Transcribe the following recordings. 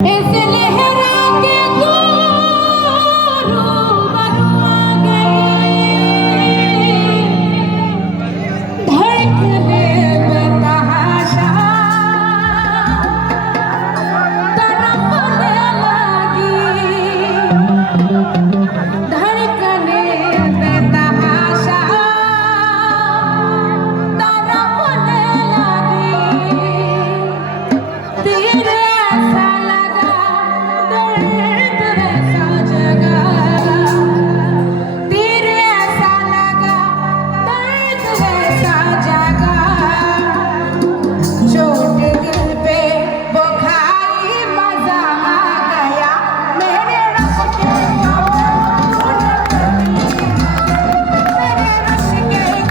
ऐसे लहरा के तू रूबरू आ गई, धड़कने बेतहाशा तड़पने लगी, धड़कने बेतहाशा तड़पने लगी। तेरे ऐसा लगा दर्द ऐसा जगा, तेरे ऐसा लगा दर्द ऐसा जगा, चोट दिल पे वो खाई मजा आ गया, मेरे रश के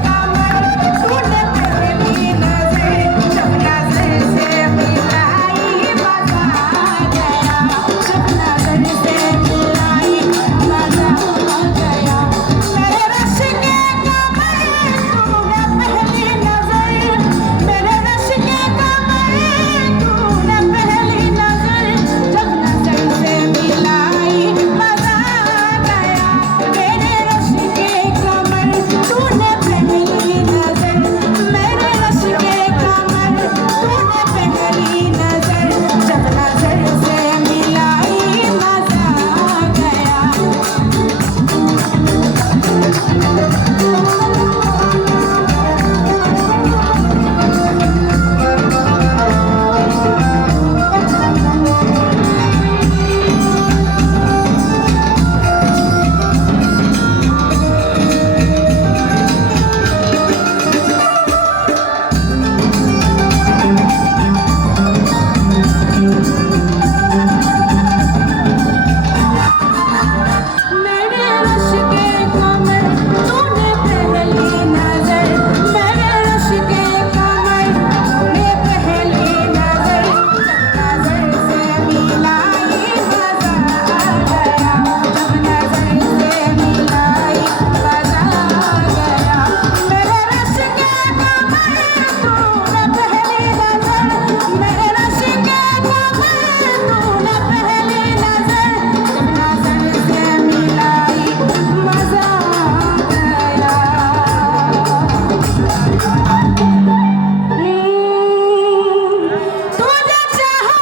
कमर तूने पहली नजर, जब नजर से मिलाई मजा आ गया, जब नजर से मिलाई मजा आ गया, मेरे रश के कमर तूने पहली नजर, मेरे रश के कमर तूने पहली नजर, जब नजर से मिलाई मजा आ गया, मेरे रश के कमर तूने पहली नजर, मेरे रश के कमर तूने पहली नजर, जब नजर से मिलाई मजा आ गया। मेरे रश के कमर तूने पहली नजर, मेरे रश के कमर तूने पहली नजर, जब नजर से मिलाई मजा आ गया, जब नजर से मिलाई मजा आ गया, मेरे रश के कमर तूने पहली नजर, मेरे रश के कमर तूने पहली नजर, जब नजर से मिलाई मजा आ गया। तुझे चाहा